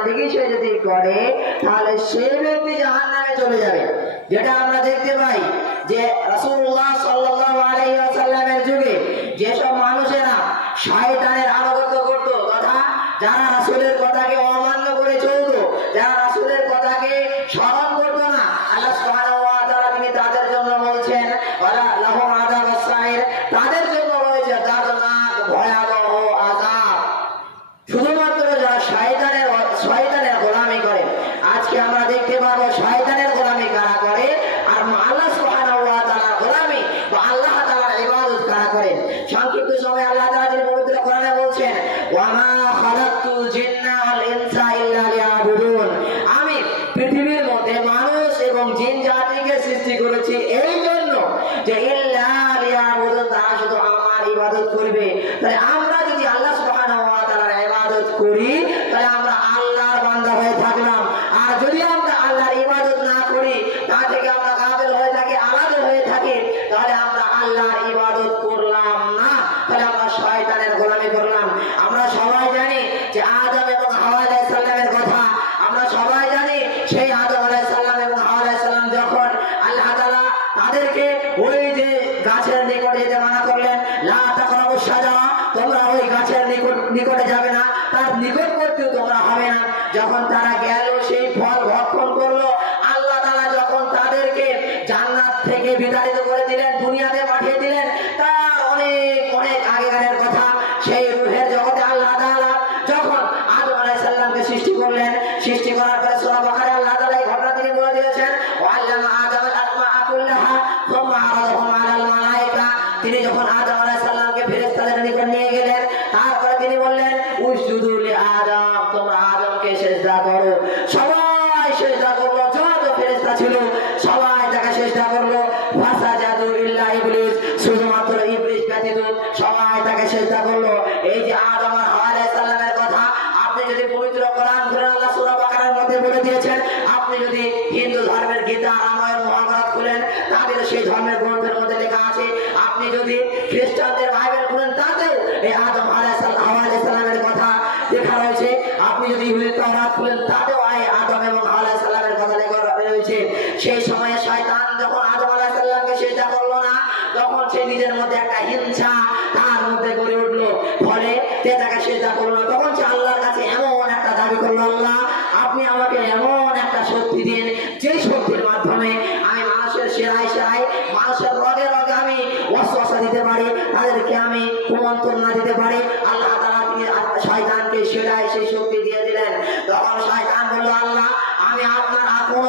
বান্দিগি সে যদি করে, তাহলে সে ব্যক্তি জাহান নামে চলে যাবে। যেটা আমরা দেখতে পাই যে রাসুল্লাহ আলাইহি যুগে যেসব মানুষেরা শাহিদানের আনুগত্য করত, তথা যারা রাসুলের কথাকে অমান্য করে চলতো, যারা রাসুলের কথাকে স্মরণ করতো না আল্লাহ সুবহানাহু ওয়া তাআলা তিনি তাদের জন্য বলছেন ওয়ালা লাহুম আযাবুস সাইর তাদের জন্য রয়েছে দাদনাক ভয়াবহ আযাব শুধুমাত্র যারা শয়তানের শয়তানের গোলামি করে আজকে আমরা দেখতে পাবো শয়তানের গোলামি কারা করে আর আল্লাহ সুবহানাহু ওয়া তাআলার গোলামি বা আল্লাহ তাআলার ইবাদত কারা করেন সংক্ষিপ্ত সময় আল্লাহ তাআলা যিনি পবিত্র কোরআনে বলছেন ওয়া মা খালাকতুল জিন্না ওয়াল ইনসা ইল্লা লিয়াবুদুন আমি পৃথিবীর মধ্যে মানুষ এবং জিন জাতিকে সৃষ্টি করেছি এই জন্য যে আমার ইবাদত করবে। তাহলে আমরা যদি আল্লাহ ওয়া ইবাদত করি, তাহলে আমরা আল্লাহর বান্দা হয়ে থাকলাম। আর যদি আমরা আল্লাহর ইবাদত না করি তা থেকে আমরা কাজল হয়ে থাকি, আলাদা হয়ে থাকি, তাহলে আমরা আল্লাহর ইবাদত করলাম না। তাহলে আমরা শয়তানের গোলামি করলাম। তোমরা ওই গাছের নিকট নিকটে যাবে না, তার নিকটবর্তীও তোমরা হবে না। যখন তারা গেল, সেই ফল সিজদা করো। সবাই সিজদা করল, যত ছিল, সবাই তাকে সিজদা করল। ফাসাজাদু ইল্লা ইবলিস, শুধুমাত্র ইবলিস ব্যতীত সবাই তাকে সিজদা করল। এই যে আদম আর হাওয়া আলাইহিস কথা, আপনি যদি পবিত্র কোরআন খুলেন আল্লাহ মধ্যে বলে দিয়েছেন, আপনি যদি হিন্দু ধর্মের গীতা শয়তান যখন আদম আলাইহিস সালামকে সেজদা করল না, তখন সে নিজের মধ্যে একটা হিংসা তার মধ্যে গড়ে উঠল। ফলে সে তাকে সেজদা করল না। তখন সে আল্লাহর কাছে এমন একটা দাবি করল, আল্লাহ, আপনি আমাকে এমন একটা শক্তি দিন যে শক্তির মাধ্যমে আমি মানুষের সেরাই সেরাই মানুষের রগে রগে আমি অশ্বাসা দিতে পারি, তাদেরকে আমি কুমন্ত্রণা দিতে পারি। আল্লাহ তাআলা তিনি শয়তানকে সেরাই সেই শক্তি দিয়ে দিলেন। তখন শয়তান বলল, আল্লাহ, আমি আপনার কোনো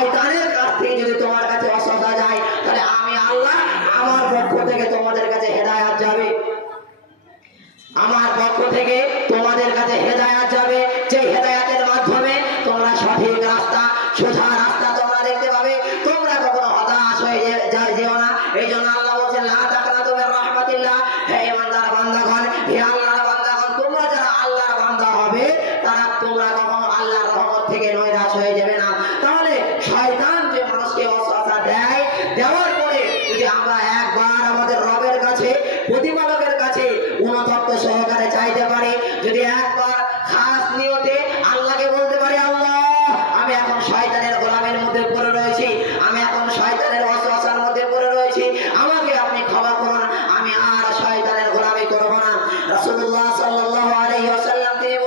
সাল্লাল্লাহু আলাইহি ওয়াসাল্লাম তিনি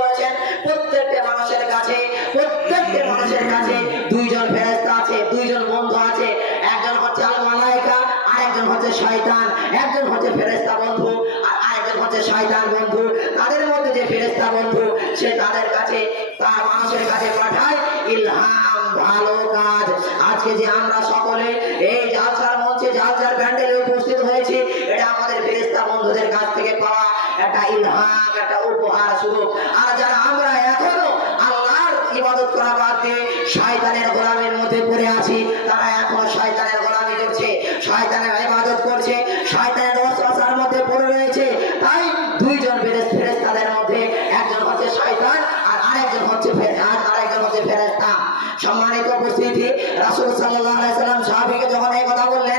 প্রত্যেকটা মানুষের কাছে, প্রত্যেকটা মানুষের কাছে দুইজন ফেরেশতা আছে, দুইজন বন্ধু আছে। একজন হচ্ছে আল মালাইকা, আরেকজন হচ্ছে শয়তান। একজন হচ্ছে ফেরেশতা বন্ধু আর আরেকজন হচ্ছে শয়তান বন্ধু। তাদের মধ্যে যে ফেরেশতা বন্ধু, সে তাদের কাছে, তার মানুষের কাছে পাঠায় ভালো কাজ। আজকে যে আমরা সকলে এই বাদে শয়তানের গোলামের মধ্যে পড়ে আছি। তারা এখন শয়তানের গোলামি করছে, শয়তানের ইবাদত করছে, শয়তানের মধ্যে পড়ে রয়েছে। তাই দুইজন ফেরেস্তাদের মধ্যে একজন হচ্ছে শয়তান আর আরেকজন হচ্ছে আর আরেকজন হচ্ছে ফেরেস্তা সম্মানিত উপস্থিতি, রাসুল সাল্লাহ সাল্লাম সাহাবিকে যখন এই কথা বললেন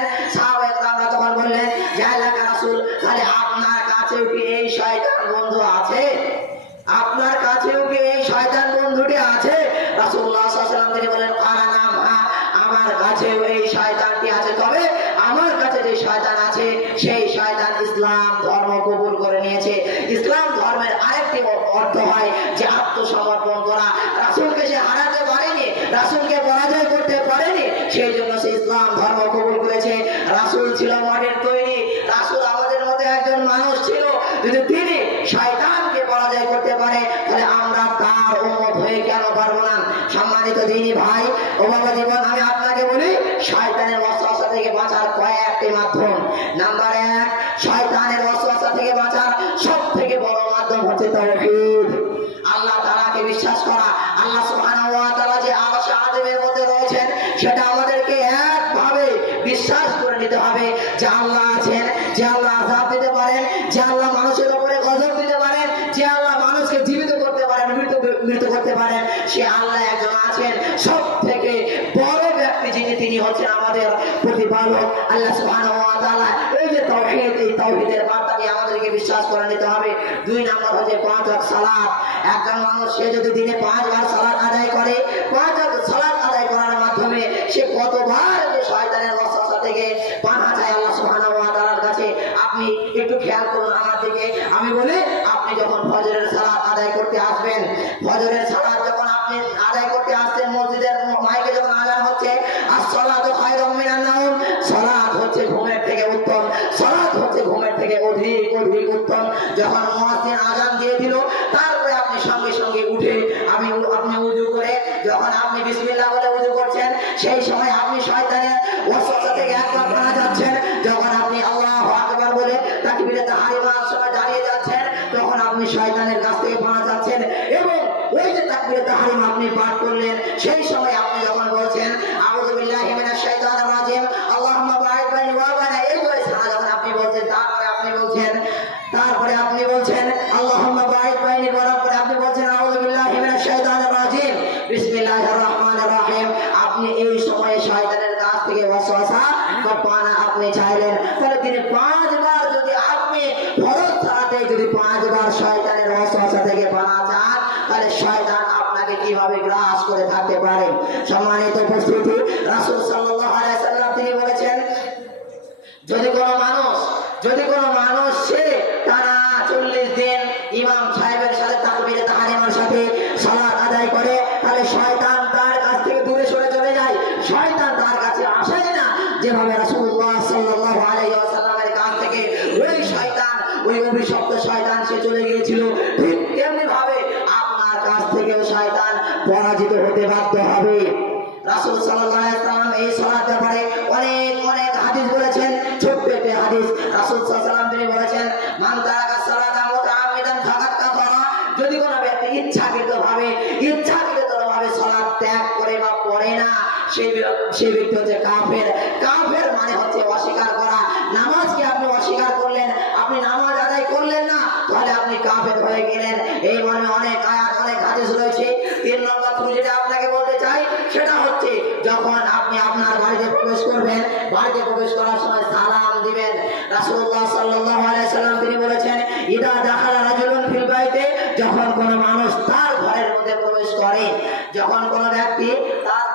যে আত্মসমর্পণ করা। রাসূলকে সে হারাতে পারেনি, রাসূলকে পরাজয় করতে পারেনি, সেই জন্য সে ইসলাম ধর্ম কবুল করেছে। রাসূল ছিল মডেল তৈরি, রাসূল আমাদের মতো একজন মানুষ ছিল। যদি তিনি শয়তানকে পরাজয় করতে পারে, তাহলে আমরা তার উম্মত হয়ে কেন পারব না? সম্মানিত দিনী ভাই ও বাবা জীবন, আমি আপনাকে বলি, শয়তানের ওয়াসওয়াসা থেকে বাঁচার কয়েকটি মাধ্যম। নাম্বার এক, শয়তানের ওয়াসওয়াসা থেকে বাঁচার সব থেকে বড় মাধ্যম হচ্ছে তাওহীদ। মৃত্যু করতে পারেন। সে আল্লাহ একজন আছেন। সব থেকে বড় ব্যক্তি যিনি, তিনি হচ্ছেন আমাদের প্রতিপালক। আল্লাহ তাআলা এই যে তাওহীদ এই তাওহীদের বার্তাকে আমাদেরকে বিশ্বাস করে নিতে হবে। দুই নম্বর হচ্ছে পাঁচ ওয়াক্ত সালাত। একজন মানুষ, সে যদি দিনে পাঁচবার সালাত আদায় করে পাঁচ ওয়াক্ত সালাত আদায় করার মাধ্যমে সে কতবার যে শয়তানের ওয়াসওয়াসা থেকে পানা চায় আল্লাহ সুবহানাহু ওয়া তাআলার কাছে। আপনি একটু খেয়াল করুন আমার দিকে। আমি বলি সময় আপনি শয়তানের ওয়াসওয়াসা থেকে একবার পানা যাচ্ছেন যখন আপনি আল্লাহু আকবার বলে তাকবীরে তাহরিমা সময় দাঁড়িয়ে যাচ্ছেন, তখন আপনি শয়তানের কাছ থেকে পানা যাচ্ছেন এবং ওই যে তাকবীরে তাহরিমা আপনি পাঠ করলেন, সেই সময় পাঁচবার শয়তানের অসহসা থেকে পাওয়া চান তাহলে শয়তান আপনাকে কীভাবে গ্রাস করে থাকতে পারে? সম্মানিত উপস্থিতি, রাসূল পরাজিত হতে বাধ্য হবে। রাসুল সাল্লাম এই সলার ব্যাপারে অনেক অনেক হাদিস বলেছেন, ছোট্ট হাদিস। রাসুল সাল্লাম তিনি বলেছেন ব্যক্তি সালাত ত্যাগ করে বা না হচ্ছে কাফের। সেটা হচ্ছে যখন আপনি আপনার বাড়িতে প্রবেশ করবেন, বাড়িতে প্রবেশ করার সময় সালাম দিবেন। রাসুল্লাহ সাল্লাম তিনি বলেছেন, ইদা দাখালা রাজুলুন ফিল বাড়িতে যখন কোনো মানুষ তার ঘরের মধ্যে প্রবেশ করে, যখন কোনো ব্যক্তি তার